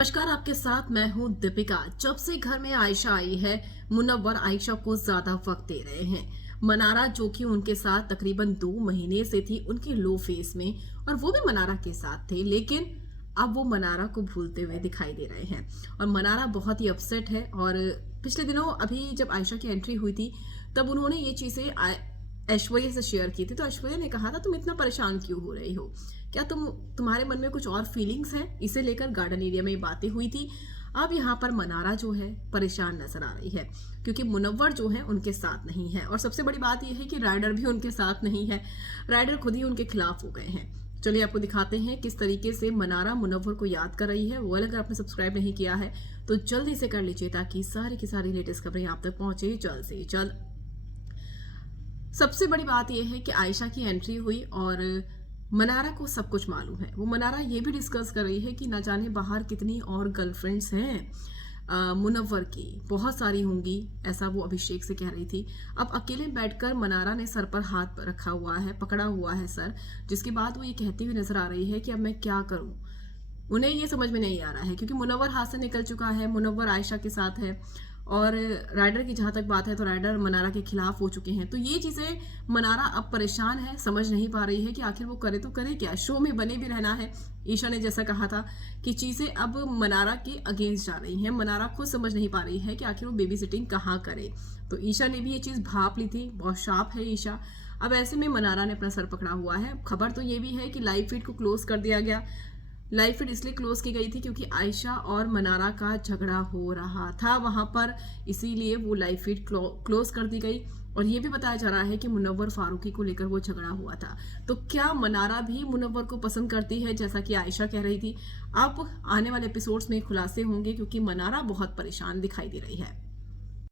नमस्कार, आपके साथ मैं हूं दीपिका। जब से घर में आयशा आई है, मुनव्वर आयशा को ज्यादा वक्त दे रहे हैं। मनारा जो कि उनके साथ तकरीबन 2 महीने से थी उनके लो फेस में, और वो भी मनारा के साथ थे, लेकिन अब वो मनारा को भूलते हुए दिखाई दे रहे हैं और मनारा बहुत ही अपसेट है। और पिछले दिनों अभी जब आयशा की एंट्री हुई थी तब उन्होंने ये चीजें ऐश्वर्या से शेयर की थी। तो ऐश्वर्या ने कहा था, तुम इतना परेशान क्यों हो रही हो? क्या तुम्हारे मन में कुछ और फीलिंग्स हैं? इसे लेकर गार्डन एरिया में ये बातें हुई थी। अब यहाँ पर मनारा जो है परेशान नजर आ रही है क्योंकि मुनव्वर जो है उनके साथ नहीं है, और सबसे बड़ी बात यह है कि राइडर भी उनके साथ नहीं है। राइडर खुद ही उनके खिलाफ हो गए हैं। चलिए आपको दिखाते हैं किस तरीके से मनारा मुनव्वर को याद कर रही है। वो अगर आपने सब्सक्राइब नहीं किया है तो जल्दी से कर लीजिए ताकि सारी की सारी लेटेस्ट खबरें आप तक पहुंचे जल्द से जल्द। सबसे बड़ी बात यह है कि आयशा की एंट्री हुई और मनारा को सब कुछ मालूम है। वो मनारा ये भी डिस्कस कर रही है कि न जाने बाहर कितनी और गर्लफ्रेंड्स हैं मुनव्वर की, बहुत सारी होंगी, ऐसा वो अभिषेक से कह रही थी। अब अकेले बैठकर मनारा ने सर पर हाथ रखा हुआ है, पकड़ा हुआ है सर, जिसके बाद वो ये कहती हुई नजर आ रही है कि अब मैं क्या करूं। उन्हें ये समझ में नहीं आ रहा है क्योंकि मुनव्वर हाथ से निकल चुका है, मुनव्वर आयशा के साथ है, और राइडर की जहां तक बात है तो राइडर मनारा के खिलाफ हो चुके हैं। तो ये चीजें मनारा अब परेशान है, समझ नहीं पा रही है कि आखिर वो करे तो करे क्या। शो में बने भी रहना है। ईशा ने जैसा कहा था कि चीजें अब मनारा के अगेंस्ट जा रही हैं। मनारा खुद समझ नहीं पा रही है कि आखिर वो बेबी सिटिंग कहाँ करे। तो ईशा ने भी ये चीज भाप ली थी। बहुत शार्प है ईशा। अब ऐसे में मनारा ने अपना सर पकड़ा हुआ है। खबर तो ये भी है कि लाइव फीड को क्लोज कर दिया गया। लाइव फीड इसलिए क्लोज की गई थी क्योंकि आयशा और मनारा का झगड़ा हो रहा था वहां पर, इसीलिए वो लाइव फीड क्लोज कर दी गई। और ये भी बताया जा रहा है कि मुनव्वर फारूकी को लेकर वो झगड़ा हुआ था। तो क्या मनारा भी मुनव्वर को पसंद करती है जैसा कि आयशा कह रही थी? अब आने वाले एपिसोड्स में खुलासे होंगे क्योंकि मनारा बहुत परेशान दिखाई दे रही है।